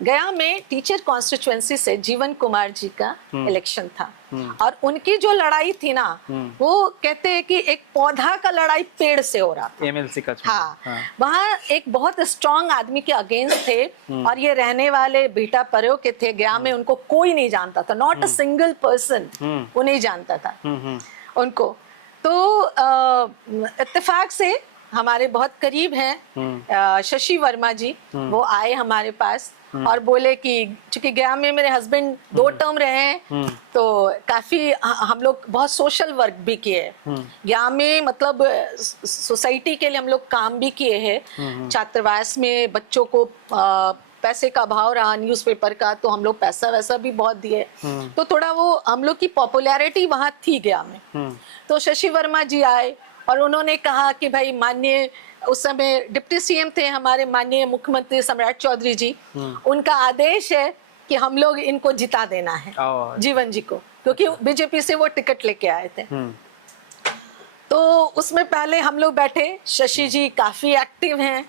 गया में teacher constituency से जीवन कुमार जी का इलेक्शन था और उनकी जो लड़ाई थी ना, वो कहते हैं कि एक पौधा का लड़ाई पेड़ से हो रहा था। एमएलसी का हाँ, वहाँ एक बहुत स्ट्रांग आदमी के अगेंस्ट थे और ये रहने वाले बेटा परो के थे। गया में उनको कोई नहीं जानता था, नॉट अ सिंगल पर्सन वो नहीं जानता था उनको। तो इत्तेफाक से हमारे बहुत करीब हैं शशि वर्मा जी, वो आए हमारे पास और बोले कि चूंकि गया में मेरे हस्बैंड 2 टर्म रहे हैं तो काफी हम लोग बहुत सोशल वर्क भी किए हैं गया में, मतलब सोसाइटी के लिए हम लोग काम भी किए हैं। छात्रावास में बच्चों को पैसे का अभाव रहा न्यूज़पेपर का, तो हम लोग पैसा वैसा भी बहुत दिए, तो थोड़ा वो हम लोग की पॉपुलैरिटी वहाँ थी गया में। तो शशि वर्मा जी आए और उन्होंने कहा कि भाई माननीय, उस समय डिप्टी सीएम थे हमारे माननीय मुख्यमंत्री सम्राट चौधरी जी, उनका आदेश है कि हम लोग इनको जिता देना है जीवन जी को, क्योंकि बीजेपी से वो टिकट लेके आए थे। तो उसमें पहले हम लोग बैठे, शशि जी काफी एक्टिव हैं,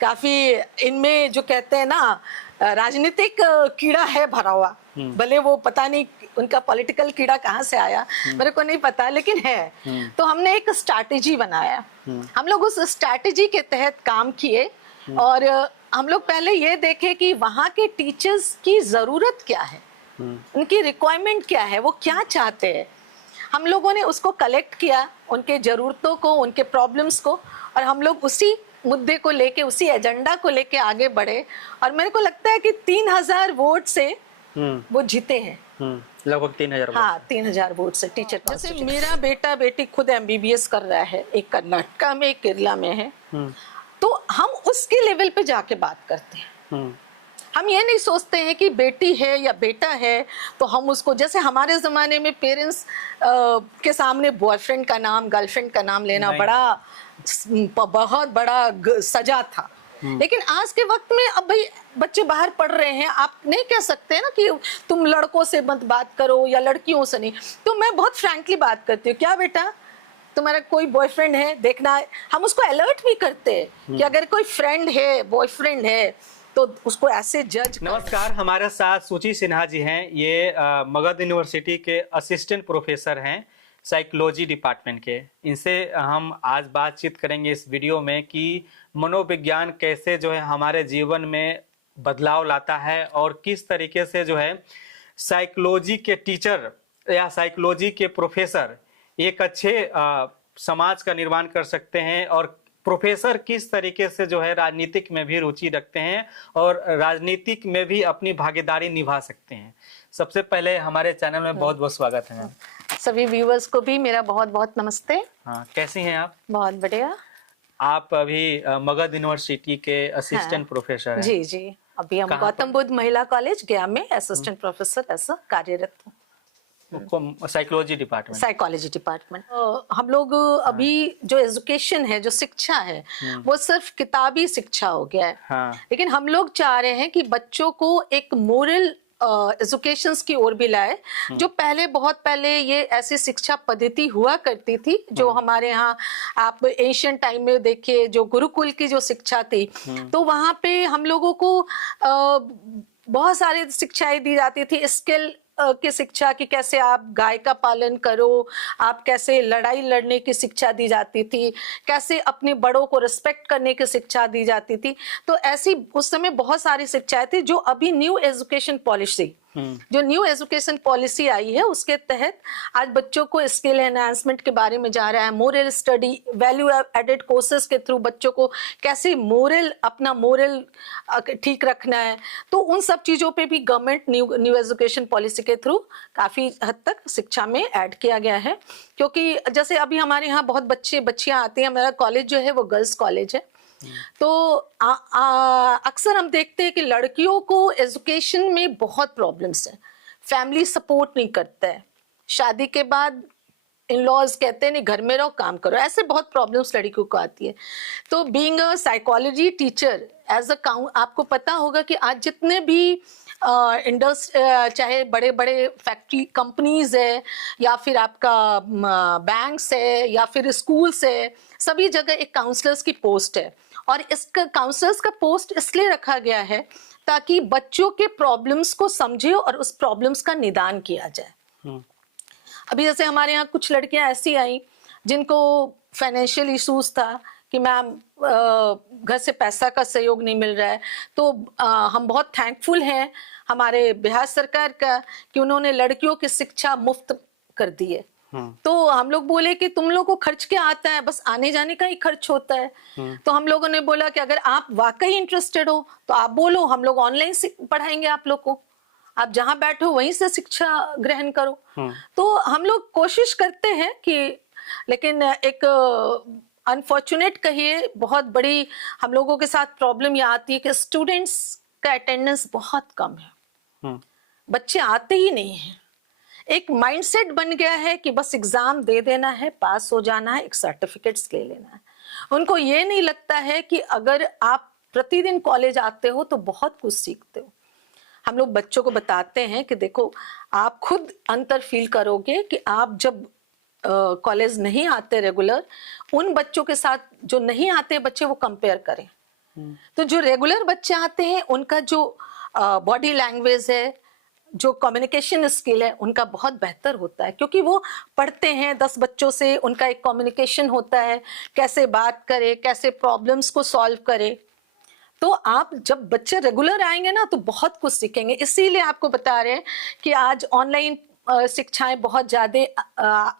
काफी इनमें जो कहते हैं ना राजनीतिक कीड़ा है भरा हुआ, भले वो पता नहीं उनका पॉलिटिकल कीड़ा कहाँ से आया मेरे को नहीं पता, लेकिन है। तो हमने एक स्ट्रैटेजी बनाया, हम लोग उस स्ट्रैटेजी के तहत काम किए और हम लोग पहले ये देखे कि वहाँ के टीचर्स की जरूरत क्या है, उनकी रिक्वायरमेंट क्या है, वो क्या चाहते हैं। हम लोगों ने उसको कलेक्ट किया, उनके जरूरतों को, उनके प्रॉब्लम्स को, और हम लोग उसी मुद्दे को लेके, उसी एजेंडा को लेके आगे बढ़े। और मेरे को लगता है कि 3000 वोट से वो जीते हैं, लगभग 3000। हाँ, 3000 वोट से टीचर। जैसे मेरा बेटा बेटी खुद MBBS कर रहा है, एक कर्नाटका में एक केरला में है, तो हम उसके लेवल पे जाके बात करते हैं। हम ये नहीं सोचते हैं कि बेटी है या बेटा है तो हम उसको, जैसे हमारे जमाने में पेरेंट्स के सामने बॉयफ्रेंड का नाम, गर्लफ्रेंड का नाम लेना बहुत बड़ा सजा था। लेकिन आज के वक्त में अब भाई बच्चे बाहर पढ़ रहे हैं, आप नहीं कह सकते ना कि तुम लड़कों से मत बात करो या लड़कियों से नहीं। तो मैं बहुत फ्रैंकली बात करती हूँ, क्या बेटा तुम्हारा कोई बॉयफ्रेंड है, देखना है। हम उसको अलर्ट भी करते हैं कि अगर कोई फ्रेंड है, बॉयफ्रेंड है, तो उसको ऐसे जज। नमस्कार, हमारे साथ सुची सिन्हा जी हैं। ये मगध यूनिवर्सिटी के असिस्टेंट प्रोफेसर हैं साइकोलॉजी डिपार्टमेंट के। इनसे हम आज बातचीत करेंगे इस वीडियो में कि मनोविज्ञान कैसे जो है हमारे जीवन में बदलाव लाता है और किस तरीके से जो है साइकोलॉजी के टीचर या साइकोलॉजी के प्रोफेसर एक अच्छे समाज का निर्माण कर सकते हैं, और प्रोफेसर किस तरीके से जो है राजनीतिक में भी रुचि रखते हैं और राजनीतिक में भी अपनी भागीदारी निभा सकते हैं। सबसे पहले हमारे चैनल में बहुत बहुत स्वागत है। सभी व्यूअर्स को भी मेरा बहुत बहुत नमस्ते। हाँ, कैसी हैं आप? बहुत बढ़िया। आप अभी मगध यूनिवर्सिटी के असिस्टेंट प्रोफेसर हैं। जी जी, अभी हम गौतम बुद्ध महिला कॉलेज गया में असिस्टेंट प्रोफेसर ऐसा कार्यरत हूँ, साइकोलॉजी डिपार्टमेंट। हम लोग अभी जो एजुकेशन है, जो शिक्षा है, वो सिर्फ किताबी शिक्षा हो गया है। हाँ। लेकिन हम लोग चाह रहे हैं कि बच्चों को एक मोरल एजुकेशंस की ओर भी लाए। जो पहले, बहुत पहले ये ऐसी शिक्षा पद्धति हुआ करती थी जो हमारे यहाँ, आप एशियन टाइम में देखिए, जो गुरुकुल की जो शिक्षा थी, तो वहाँ पे हम लोगों को बहुत सारी शिक्षाएं दी जाती थी। स्किल की शिक्षा की, कैसे आप गाय का पालन करो, आप कैसे लड़ाई लड़ने की शिक्षा दी जाती थी, कैसे अपने बड़ों को रिस्पेक्ट करने की शिक्षा दी जाती थी। तो ऐसी उस समय बहुत सारी शिक्षाएं थी जो अभी न्यू एजुकेशन पॉलिसी, जो न्यू एजुकेशन पॉलिसी आई है, उसके तहत आज बच्चों को स्किल एनहांसमेंट के बारे में जा रहा है। Moral study, value added courses के थ्रू बच्चों को कैसे मोरल, अपना मोरल ठीक रखना है। तो उन सब चीजों पे भी गवर्नमेंट न्यू एजुकेशन पॉलिसी के थ्रू काफी हद तक शिक्षा में ऐड किया गया है। क्योंकि जैसे अभी हमारे यहाँ बहुत बच्चे बच्चियां आती हैं, मेरा कॉलेज जो है वो गर्ल्स कॉलेज है, तो अक्सर हम देखते हैं कि लड़कियों को एजुकेशन में बहुत प्रॉब्लम्स है। फैमिली सपोर्ट नहीं करता है, शादी के बाद इन लॉज कहते हैं नहीं घर में रहो, काम करो, ऐसे बहुत प्रॉब्लम्स लड़कियों को आती है। तो being a psychology teacher as a आपको पता होगा कि आज जितने भी चाहे बड़े बड़े फैक्ट्री कंपनीज है या फिर आपका बैंक्स है या फिर स्कूल्स है, सभी जगह एक काउंसलर्स की पोस्ट है। और इसका काउंसलर्स का पोस्ट इसलिए रखा गया है ताकि बच्चों के प्रॉब्लम्स को समझे और उस प्रॉब्लम्स का निदान किया जाए। अभी जैसे हमारे यहाँ कुछ लड़कियां ऐसी आई जिनको फाइनेंशियल इश्यूज था कि मैम घर से पैसा का सहयोग नहीं मिल रहा है, तो हम बहुत थैंकफुल हैं हमारे बिहार सरकार का कि उन्होंने लड़कियों की शिक्षा मुफ्त कर दी है। तो हम लोग बोले कि तुम लोग को खर्च क्या आता है, बस आने जाने का ही खर्च होता है। तो हम लोगों ने बोला कि अगर आप वाकई इंटरेस्टेड हो तो आप बोलो, हम लोग ऑनलाइन पढ़ाएंगे आप लोग को, आप जहां बैठो वहीं से शिक्षा ग्रहण करो। तो हम लोग कोशिश करते हैं कि, लेकिन एक अनफॉर्चुनेट कहिए बहुत बड़ी हम लोगों के साथ प्रॉब्लम ये आती है कि स्टूडेंट्स का अटेंडेंस बहुत कम है, बच्चे आते ही नहीं हैं। एक माइंडसेट बन गया है कि बस एग्जाम दे देना है, पास हो जाना है, एक सर्टिफिकेट्स ले लेना है। उनको ये नहीं लगता है कि अगर आप प्रतिदिन कॉलेज आते हो तो बहुत कुछ सीखते हो। हम लोग बच्चों को बताते हैं कि देखो आप खुद अंतर फील करोगे कि आप जब कॉलेज नहीं आते रेगुलर, उन बच्चों के साथ जो नहीं आते बच्चे वो कंपेयर करें। तो जो रेगुलर बच्चे आते हैं उनका जो बॉडी लैंग्वेज है, जो कम्युनिकेशन स्किल है, उनका बहुत बेहतर होता है, क्योंकि वो पढ़ते हैं 10 बच्चों से, उनका एक कम्युनिकेशन होता है, कैसे बात करे, कैसे प्रॉब्लम्स को सॉल्व करे। तो आप जब बच्चे रेगुलर आएंगे ना तो बहुत कुछ सीखेंगे। इसीलिए आपको बता रहे हैं कि आज ऑनलाइन शिक्षाएं बहुत ज्यादा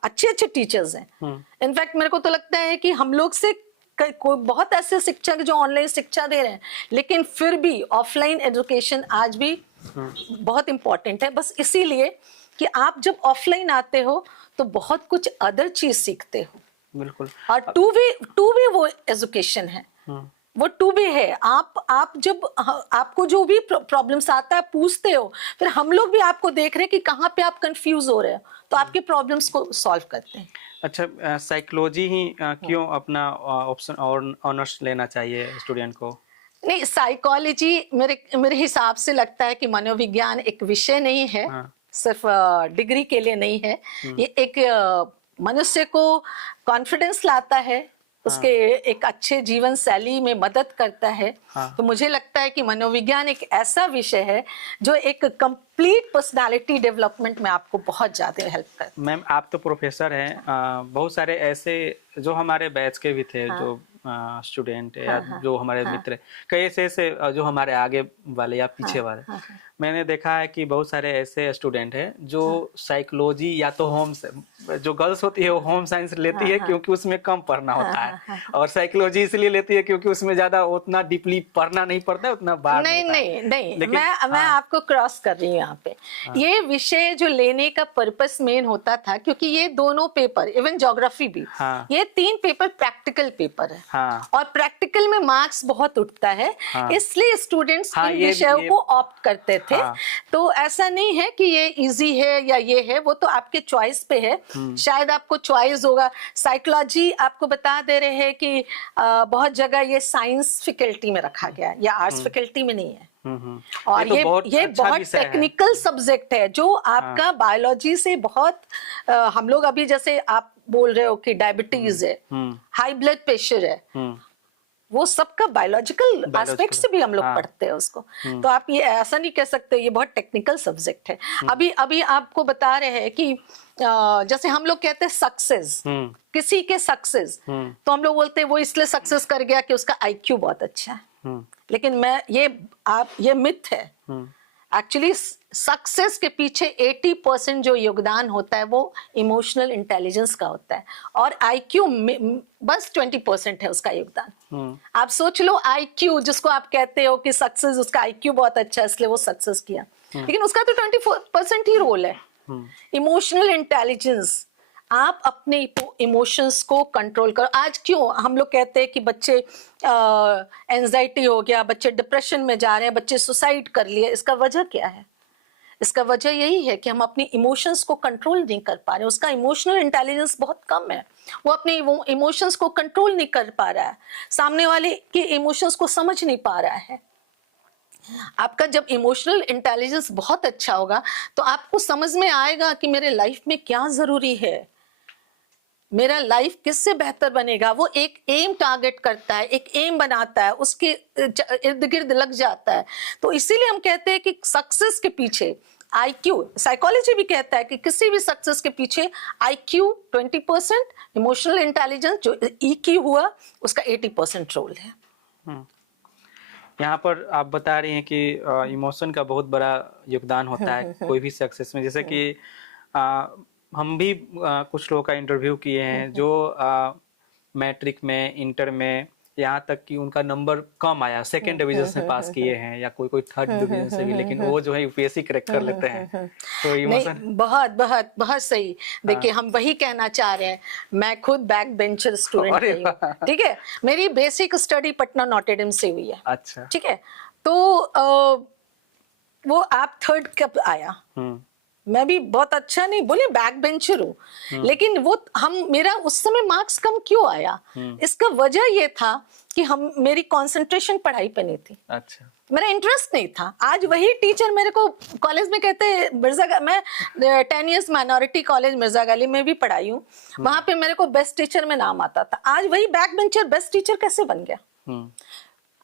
अच्छे अच्छे टीचर्स हैं। इनफैक्ट मेरे को तो लगता है कि हम लोग से कोई बहुत ऐसे शिक्षक जो ऑनलाइन शिक्षा दे रहे हैं, लेकिन फिर भी ऑफलाइन एजुकेशन आज भी बहुत इंपॉर्टेंट है। बस इसीलिए कि आप जब ऑफलाइन आते हो तो बहुत कुछ अदर चीज सीखते हो। बिल्कुल। और टू वे वो एजुकेशन है, वो टू वे है। आप जब आपको जो भी प्रॉब्लम्स आता है पूछते हो, फिर हम लोग भी आपको देख रहे हैं कि कहाँ पे आप कंफ्यूज हो रहे हो, तो आपके प्रॉब्लम्स को सॉल्व करते हैं। अच्छा, साइकोलॉजी ही क्यों अपना ऑप्शन और ऑनर्स लेना चाहिए स्टूडेंट को? नहीं, साइकोलॉजी मेरे हिसाब से लगता है कि मनोविज्ञान एक विषय नहीं है, सिर्फ डिग्री के लिए नहीं है। ये एक मनुष्य को कॉन्फिडेंस लाता है, उसके एक अच्छे जीवन शैली में मदद करता है। तो मुझे लगता है कि मनोविज्ञान एक ऐसा विषय है जो एक कंप्लीट पर्सनालिटी डेवलपमेंट में आपको बहुत ज्यादा हेल्प करता है। मैम, आप तो प्रोफेसर हैं, बहुत सारे ऐसे जो हमारे बैच के भी थे, जो स्टूडेंट या जो हमारे मित्र, कई ऐसे जो हमारे आगे वाले या पीछे वाले, मैंने देखा है कि बहुत सारे ऐसे स्टूडेंट हैं जो साइकोलॉजी या तो होम, जो गर्ल्स होती है वो होम साइंस लेती है क्योंकि उसमें कम पढ़ना होता है, और साइकोलॉजी इसलिए लेती है क्योंकि उसमें ज्यादा उतना डीपली पढ़ना नहीं पड़ता है, उतना बार नहीं, मैं आपको क्रॉस कर रही हूँ यहाँ पे। ये विषय जो लेने का पर्पस मेन होता था, क्योंकि ये दोनों पेपर, इवन ज्योग्राफी भी, ये 3 पेपर प्रैक्टिकल पेपर है, और प्रैक्टिकल में मार्क्स बहुत उठता है, इसलिए स्टूडेंट्स इन विषयों को ऑप्ट करते थे। तो ऐसा नहीं है कि ये इजी है या ये है, वो तो आपके चॉइस पे है। शायद आपको चॉइस होगा। साइकोलॉजी आपको बता दे रहे हैं कि बहुत जगह ये साइंस फैकल्टी में रखा गया है या आर्ट्स फैकल्टी में नहीं है। और ये बहुत टेक्निकल सब्जेक्ट है जो आपका बायोलॉजी से बहुत हम लोग अभी जैसे आप बोल रहे हो कि डायबिटीज है, हाई ब्लड प्रेशर है, वो सबका बायोलॉजिकल एस्पेक्ट से भी हम लोग पढ़ते हैं उसको। तो आप ये ऐसा नहीं कह सकते, ये बहुत टेक्निकल सब्जेक्ट है। अभी आपको बता रहे हैं कि जैसे हम लोग कहते हैं सक्सेस, किसी के सक्सेस, तो हम लोग बोलते हैं वो इसलिए सक्सेस कर गया कि उसका आईक्यू बहुत अच्छा है। लेकिन ये मिथ है। एक्चुअली सक्सेस के पीछे 80% जो योगदान होता है वो इमोशनल इंटेलिजेंस का होता है, और आईक्यू बस 20% है उसका योगदान। आप सोच लो, आईक्यू जिसको आप कहते हो कि सक्सेस, उसका आईक्यू बहुत अच्छा है इसलिए वो सक्सेस किया, लेकिन उसका तो 20% ही रोल है। इमोशनल इंटेलिजेंस, आप अपने इमोशंस को कंट्रोल करो। आज क्यों हम लोग कहते हैं कि बच्चे एंजाइटी हो गया, बच्चे डिप्रेशन में जा रहे हैं, बच्चे सुसाइड कर लिए, इसका वजह क्या है? इसका वजह यही है कि हम अपनी इमोशंस को कंट्रोल नहीं कर पा रहे। उसका इमोशनल इंटेलिजेंस बहुत कम है, वो अपने इमोशंस को कंट्रोल नहीं कर पा रहा है, सामने वाले के इमोशंस को समझ नहीं पा रहा है। आपका जब इमोशनल इंटेलिजेंस बहुत अच्छा होगा तो आपको समझ में आएगा कि मेरे लाइफ में क्या जरूरी है, मेरा लाइफ किससे बेहतर बनेगा, वो एक एम टारगेट करता है, एक एम बनाता है, उसके इर्द गिर्द लग जाता है। तो इसीलिए हम कहते हैं कि सक्सेस के पीछे IQ, साइकोलॉजी भी कहता है कि किसी भी सक्सेस के पीछे IQ 20%, इमोशनल इंटेलिजेंस जो EQ हुआ उसका 80% रोल है। यहाँ पर आप बता रही हैं कि इमोशन का बहुत बड़ा योगदान होता है कोई भी सक्सेस में। जैसे कि हम भी कुछ लोगों का इंटरव्यू किए हैं जो मैट्रिक में, इंटर में, यहाँ तक कि उनका नंबर कम आया, सेकंड डिवीजन से पास किए हैं, या कोई थर्ड डिवीजन से भी, लेकिन वो जो है UPSC क्रैक कर लेते हैं। तो इमोशन बहुत बहुत बहुत सही। देखिए हम वही कहना चाह रहे हैं, मैं खुद बैक बेंचर स्टूडेंट रही हूँ, ठीक है। मेरी basic study Patna Notre Dame से हुई है, अच्छा, ठीक है। तो वो आप थर्ड कब आया, मैं भी बहुत अच्छा नहीं बोली बैक बेंचर हूँ, लेकिन वो मेरा उस समय मार्क्स कम क्यों आया, इसका वजह ये था कि मेरी कंसंट्रेशन पढ़ाई पे नहीं थी। अच्छा, मेरा इंटरेस्ट नहीं था। आज वही टीचर मेरे को कॉलेज में कहते हैं, मैं 10 इयर्स माइनॉरिटी कॉलेज मिर्जा गाली में भी पढ़ाई हूँ, वहां पे मेरे को बेस्ट टीचर में नाम आता था। आज वही बैक बेंचर बेस्ट टीचर कैसे बन गया?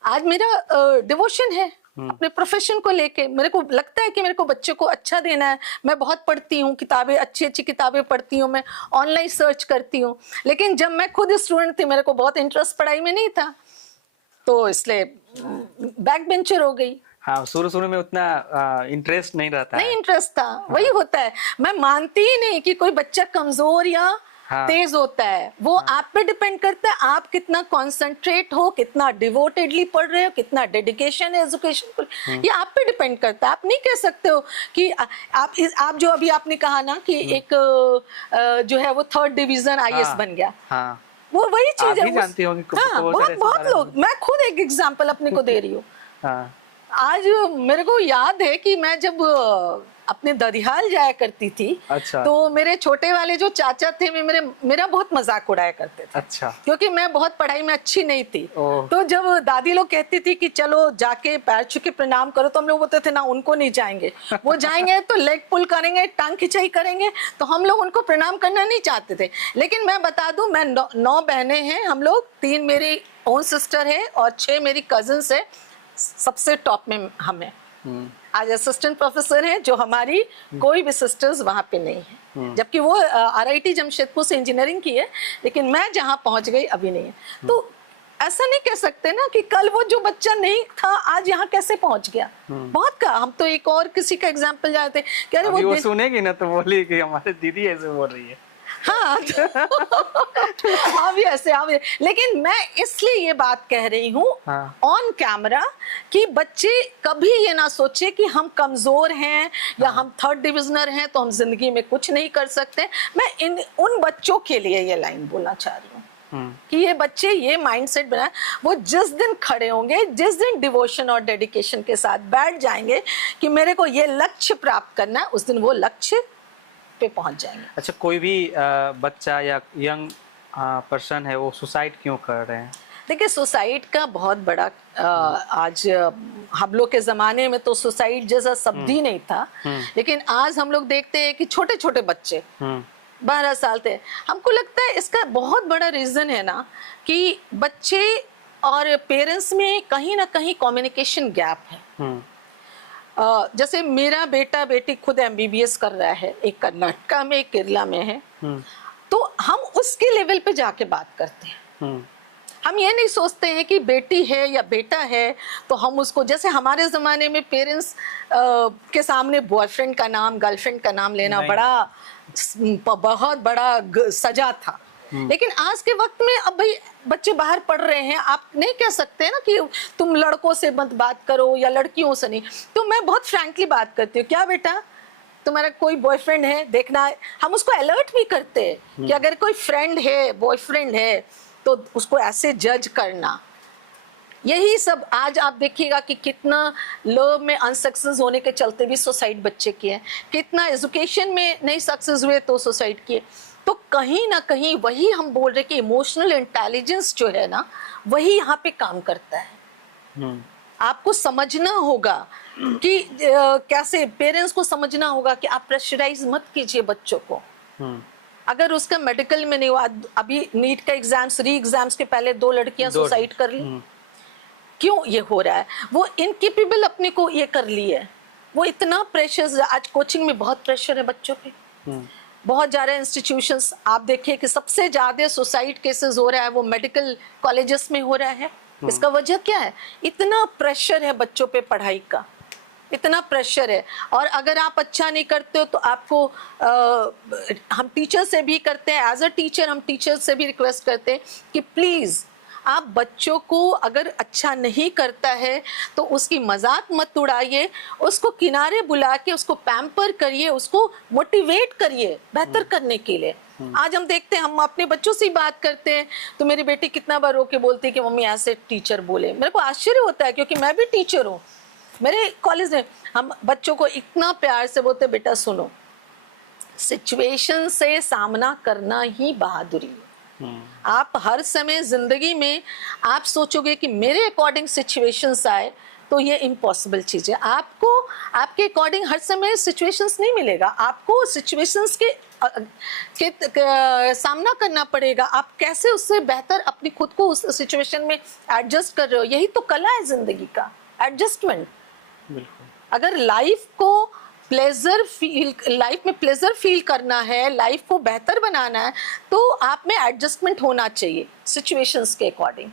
आज मेरा डिवोशन है अपने प्रोफेशन को लेके। मेरे को लगता है कि मेरे को बच्चों को अच्छा देना है। मैं बहुत पढ़ती हूँ किताबें, अच्छी अच्छी किताबें पढ़ती हूँ, मैं ऑनलाइन सर्च करती हूँ, लेकिन जब मैं खुद स्टूडेंट थी मेरे को बहुत इंटरेस्ट पढ़ाई में नहीं था, तो इसलिए बैक बेंचर हो गई। हाँ, शुरू में उतना इंटरेस्ट नहीं रहता, नहीं इंटरेस्ट था। वही होता है, मैं मानती ही नहीं कि कोई बच्चा कमजोर या तेज होता है। वो आप पे डिपेंड करता है, आप कितना कॉन्सेंट्रेट हो, कितना डिवोटेडली पढ़ रहे हो, कितना डेडिकेशन है एजुकेशन को, ये आप पे डिपेंड करता है। आप नहीं कह सकते हो कि आप जो अभी आपने कहा ना कि एक जो है वो थर्ड डिवीजन IAS बन गया, वो वही चीज है। जानती होंगी बहुत लोग, मैं खुद एक एग्जाम्पल अपने को दे रही हूँ। आज मेरे को याद है कि मैं जब अपने ददिहाल जाया करती थी, अच्छा, तो मेरे छोटे वाले जो चाचा थे मेरा बहुत मजाक उड़ाया करते थे, अच्छा, क्योंकि मैं बहुत पढ़ाई में अच्छी नहीं थी। तो जब दादी लोग कहती थी कि चलो जाके पैर छू के प्रणाम करो, तो हम लोग बोलते थे ना उनको नहीं जाएंगे, वो जाएंगे तो लेग पुल करेंगे, टांग खिंचाई करेंगे, तो हम लोग उनको प्रणाम करना नहीं चाहते थे। लेकिन मैं बता दूं, मैं 9 बहनें हैं हम लोग, 3 मेरी ओन सिस्टर है और 6 मेरी कजिन्स है। सबसे टॉप में हम हैं। आज असिस्टेंट प्रोफेसर हैं, जो हमारी कोई भी सिस्टर्स वहां पे नहीं है, जबकि वो RIT जमशेदपुर से इंजीनियरिंग की है, लेकिन मैं जहां पहुंच गई अभी नहीं है। तो ऐसा नहीं कह सकते ना कि कल वो जो बच्चा नहीं था आज यहाँ कैसे पहुंच गया। बहुत का हम तो एक और किसी का एग्जाम्पल जानते हैं कि अरे वो सुनेगी ना तो बोली कि हमारे दीदी ऐसे बोल रही है। हाँ लेकिन मैं इसलिए ये बात कह रही हूँ ऑन कैमरा कि बच्चे कभी ये ना सोचे कि हम कमजोर हैं या हम थर्ड डिविजनर हैं तो हम जिंदगी में कुछ नहीं कर सकते। मैं उन बच्चों के लिए ये लाइन बोलना चाह रही हूँ कि ये बच्चे ये माइंडसेट बनाए, वो जिस दिन खड़े होंगे, जिस दिन डिवोशन और डेडिकेशन के साथ बैठ जाएंगे कि मेरे को ये लक्ष्य प्राप्त करना है, उस दिन वो लक्ष्य पे पहुंच जाएंगे। अच्छा, कोई भी बच्चा या यंग पर्सन है वो सुसाइड क्यों कर रहे हैं? देखिए सुसाइड का बहुत बड़ा आज हम लोग के जमाने में तो सुसाइड जैसा शब्द ही नहीं था, लेकिन आज हम लोग देखते हैं कि छोटे छोटे बच्चे 12 साल थे। हमको लगता है इसका बहुत बड़ा रीजन है ना कि बच्चे और पेरेंट्स में कहीं ना कहीं कम्युनिकेशन गैप है। जैसे मेरा बेटा बेटी खुद MBBS कर रहा है, एक कर्नाटका में एक केरला में है, तो हम उसके लेवल पे जाके बात करते हैं। हम ये नहीं सोचते हैं कि बेटी है या बेटा है तो हम उसको, जैसे हमारे जमाने में पेरेंट्स के सामने बॉयफ्रेंड का नाम, गर्लफ्रेंड का नाम लेना बहुत बड़ा सजा था। लेकिन आज के वक्त में अब भाई बच्चे बाहर पढ़ रहे हैं, आप नहीं कह सकते ना कि तुम लड़कों से मत बात करो या लड़कियों से नहीं। तो मैं बहुत फ्रैंकली बात करती हूँ, क्या बेटा तुम्हारा कोई बॉयफ्रेंड है, देखना है। हम उसको अलर्ट भी करते हैं कि अगर कोई फ्रेंड है, बॉयफ्रेंड है, तो उसको ऐसे जज करना। यही सब आज आप देखिएगा कि कितना लव में अनसक्सेस होने के चलते भी सुसाइड बच्चे किए, कितना एजुकेशन में नहीं सक्सेस हुए तो सुसाइड किए। तो कहीं ना कहीं वही हम बोल रहे कि इमोशनल इंटेलिजेंस जो है ना वही यहाँ पे काम करता है। आपको समझना होगा कि कैसे पेरेंट्स को समझना होगा कि आप प्रेशराइज मत कीजिए बच्चों को। अगर उसका मेडिकल में नहीं हुआ, अभी नीट का एग्जाम्स, री एग्जाम्स के पहले 2 लड़कियां सुसाइड कर ली। क्यों ये हो रहा है? वो इनकेपेबल अपने को ये कर ली है। वो इतना प्रेशर, आज कोचिंग में बहुत प्रेशर है बच्चों पे, बहुत ज्यादा इंस्टीट्यूशंस। आप देखिए कि सबसे ज्यादा सुसाइड केसेस हो रहा है वो मेडिकल कॉलेजेस में हो रहा है। इसका वजह क्या है? इतना प्रेशर है बच्चों पे पढ़ाई का, इतना प्रेशर है। और अगर आप अच्छा नहीं करते हो तो आपको हम टीचर से भी करते हैं, एज अ टीचर हम टीचर से भी रिक्वेस्ट करते हैं कि प्लीज आप बच्चों को अगर अच्छा नहीं करता है तो उसकी मजाक मत उड़ाइए, उसको किनारे बुला के उसको पैम्पर करिए, उसको मोटिवेट करिए बेहतर करने के लिए। आज हम देखते हैं, हम अपने बच्चों से ही बात करते हैं तो मेरी बेटी कितना बार रो के बोलती है कि मम्मी ऐसे टीचर बोले। मेरे को आश्चर्य होता है क्योंकि मैं भी टीचर हूँ। मेरे कॉलेज में हम बच्चों को इतना प्यार से बोलते, बेटा सुनो, सिचुएशन से सामना करना ही बहादुरी है। आप हर समय जिंदगी में आप सोचोगे कि मेरे अकॉर्डिंग सिचुएशंस आए तो ये इम्पॉसिबल चीज है। आपको आपके अकॉर्डिंग हर समय सिचुएशंस नहीं मिलेगा, आपको सिचुएशंस के सामना करना पड़ेगा। आप कैसे उससे बेहतर अपनी खुद को उस सिचुएशन में एडजस्ट कर रहे हो, यही तो कला है जिंदगी का, एडजस्टमेंट। अगर लाइफ में प्लेजर फील करना है, लाइफ को बेहतर बनाना है तो आप में एडजस्टमेंट होना चाहिए सिचुएशंस के अकॉर्डिंग,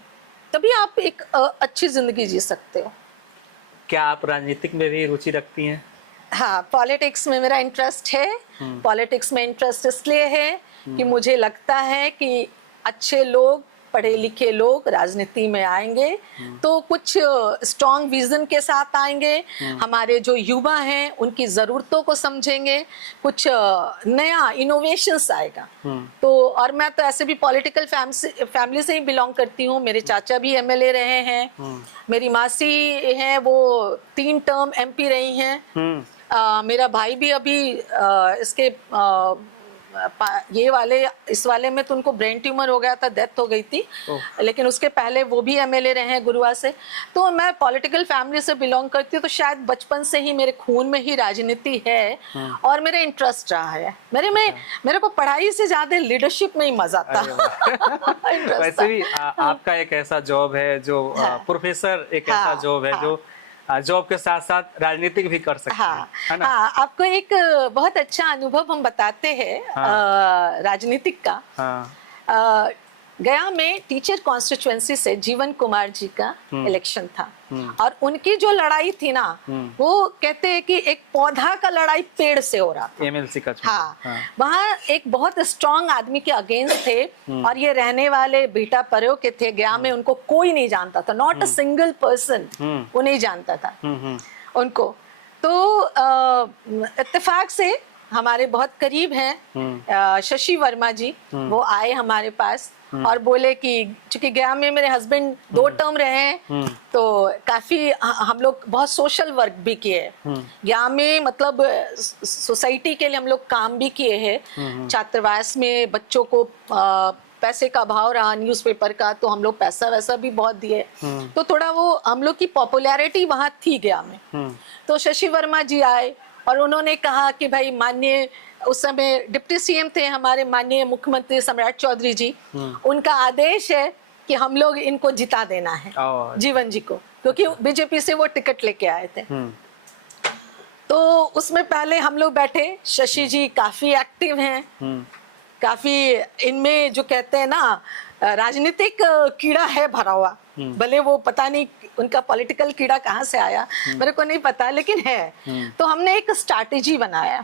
तभी आप एक अच्छी जिंदगी जी सकते हो। क्या आप राजनीतिक में भी रुचि रखती हैं? हाँ, पॉलिटिक्स में मेरा इंटरेस्ट है। पॉलिटिक्स में इंटरेस्ट इसलिए है कि मुझे लगता है कि अच्छे लोग, पढ़े लिखे लोग राजनीति में आएंगे तो कुछ स्ट्रॉन्ग विजन के साथ आएंगे, हमारे जो युवा हैं उनकी ज़रूरतों को समझेंगे, कुछ नया इनोवेशंस आएगा। तो और मैं तो ऐसे भी पॉलिटिकल फैमिली से ही बिलोंग करती हूँ। मेरे चाचा भी एमएलए रहे हैं, मेरी मासी हैं वो 3 टर्म एमपी रही हैं, मेरा भाई भी अभी इसके इस वाले में तो उनको ब्रेन ट्यूमर हो गया था, डेथ हो गई थी, लेकिन उसके पहले वो भी एमएलए रहे हैं गुरुआ से। तो मैं पॉलिटिकल फैमिली से बिलोंग करती हूँ, तो शायद बचपन से ही मेरे खून में ही राजनीति है और मेरा इंटरेस्ट रहा है। मेरे को पढ़ाई से ज्यादा लीडरशिप में ही मजा था। वैसे भी आपका एक ऐसा जॉब है जो प्रोफेसर, एक ऐसा जॉब है जो जॉब के साथ साथ राजनीतिक भी कर सकते हैं, है ना? हाँ, आपको एक बहुत अच्छा अनुभव हम बताते हैं राजनीतिक का। गया में टीचर कॉन्स्टिट्यूएंसी से जीवन कुमार जी का इलेक्शन था और उनकी जो लड़ाई थी ना, वो कहते हैं कि एक पौधा का लड़ाई पेड़ से हो रहा था, एमएलसी का। हाँ, वहाँ एक बहुत स्ट्रांग आदमी के अगेंस्ट थे और ये रहने वाले बीटा पर्यो के थे। गया में उनको कोई नहीं जानता था, नॉट अ सिंगल पर्सन वो नहीं जानता था उनको। तो इत्तेफाक से हमारे बहुत करीब हैं शशि वर्मा जी, वो आए हमारे पास और बोले कि चूंकि गया में मेरे हस्बैंड 2 टर्म रहे हैं तो काफी हम लोग बहुत सोशल वर्क भी किए हैं गया में, मतलब सोसाइटी के लिए हम लोग काम भी किए हैं। छात्रावास में बच्चों को पैसे का अभाव रहा न्यूज़पेपर का, तो हम लोग पैसा वैसा भी बहुत दिए, तो थोड़ा वो हम लोग की पॉपुलैरिटी वहाँ थी गया में। तो शशि वर्मा जी आए और उन्होंने कहा कि भाई माननीय, उस समय डिप्टी सीएम थे हमारे माननीय मुख्यमंत्री सम्राट चौधरी जी, उनका आदेश है कि हम लोग इनको जिता देना है, जीवन जी को, क्योंकि बीजेपी से वो टिकट लेके आए थे। तो उसमें पहले हम लोग बैठे, शशि जी काफी एक्टिव हैं, काफी इनमें जो कहते हैं ना राजनीतिक कीड़ा है भरा हुआ, भले वो पता नहीं उनका पॉलिटिकल कीड़ा कहाँ से आया मेरे को नहीं पता, लेकिन है। तो हमने एक स्ट्रैटेजी बनाया,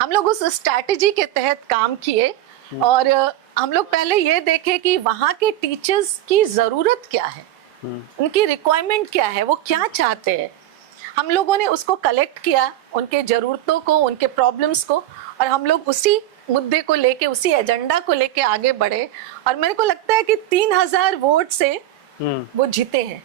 हम लोग उस स्ट्रैटेजी के तहत काम किए और हम लोग पहले ये देखे कि वहाँ के टीचर्स की जरूरत क्या है, उनकी रिक्वायरमेंट क्या है, वो क्या चाहते हैं। हम लोगों ने उसको कलेक्ट किया, उनके जरूरतों को, उनके प्रॉब्लम्स को, और हम लोग उसी मुद्दे को लेके, उसी एजेंडा को लेके आगे बढ़े। और मेरे को लगता है कि 3000 वोट से वो जीते हैं,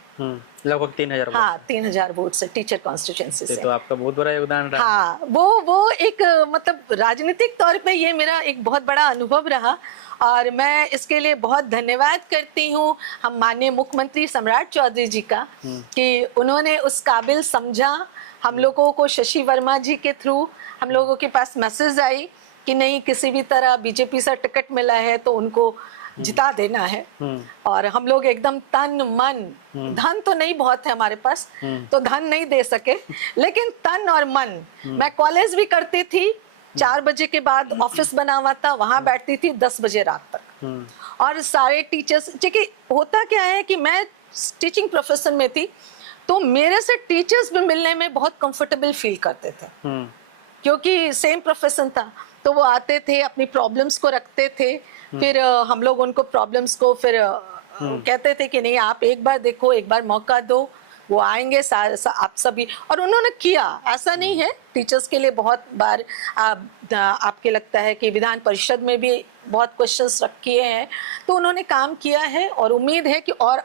लगभग 3000। हाँ, 3000 वोट से टीचर कॉन्स्टिट्यूएंसी से। तो आपका बहुत बड़ा योगदान रहा। हाँ, वो एक मतलब राजनीतिक तौर पे ये मेरा एक बहुत बड़ा अनुभव रहा और मैं इसके लिए बहुत धन्यवाद करती हूँ हम माननीय मुख्यमंत्री सम्राट चौधरी जी का कि उन्होंने उस काबिल समझा। हम लोगों को शशि वर्मा जी के थ्रू हम लोगों के पास मैसेज आई कि नहीं किसी भी तरह बीजेपी से टिकट मिला है तो उनको जिता देना है। और हम लोग एकदम तन मन, धन तो नहीं बहुत है हमारे पास, तो धन नहीं दे सके, लेकिन तन और मन। मैं कॉलेज भी करती थी, 4 बजे के बाद ऑफिस बना हुआ था, वहां बैठती थी 10 बजे रात तक। और सारे टीचर्स, क्योंकि होता क्या है कि मैं टीचिंग प्रोफेशन में थी, तो मेरे से टीचर्स भी मिलने में बहुत कंफर्टेबल फील करते थे, क्योंकि सेम प्रोफेशन था। तो वो आते थे, अपनी प्रॉब्लम्स को रखते थे, फिर हम लोग उनको प्रॉब्लम्स को फिर कहते थे कि नहीं आप एक बार देखो, एक बार मौका दो, वो आएंगे आप सभी। और उन्होंने किया, ऐसा नहीं है, टीचर्स के लिए बहुत बार आपके लगता है कि विधान परिषद में भी बहुत क्वेश्चंस किए हैं, तो उन्होंने काम किया है और उम्मीद है कि और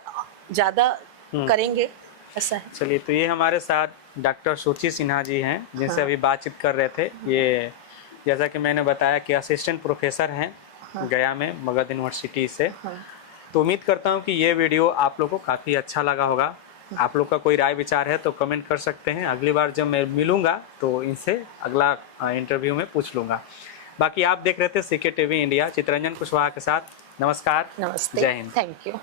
ज़्यादा करेंगे, ऐसा है। चलिए, तो ये हमारे साथ डॉक्टर सूची सिन्हा जी हैं, जिनसे हाँ। अभी बातचीत कर रहे थे। ये जैसा कि मैंने बताया कि असिस्टेंट प्रोफेसर हैं गया में मगध यूनिवर्सिटी से। तो उम्मीद करता हूँ कि ये वीडियो आप लोगों को काफ़ी अच्छा लगा होगा। आप लोग का कोई राय विचार है तो कमेंट कर सकते हैं। अगली बार जब मैं मिलूंगा तो इनसे अगला इंटरव्यू में पूछ लूँगा। बाकी आप देख रहे थे CK TV India, Chitranjan Kushwaha के साथ। नमस्कार, नमस्ते, जय हिंद। Thank you.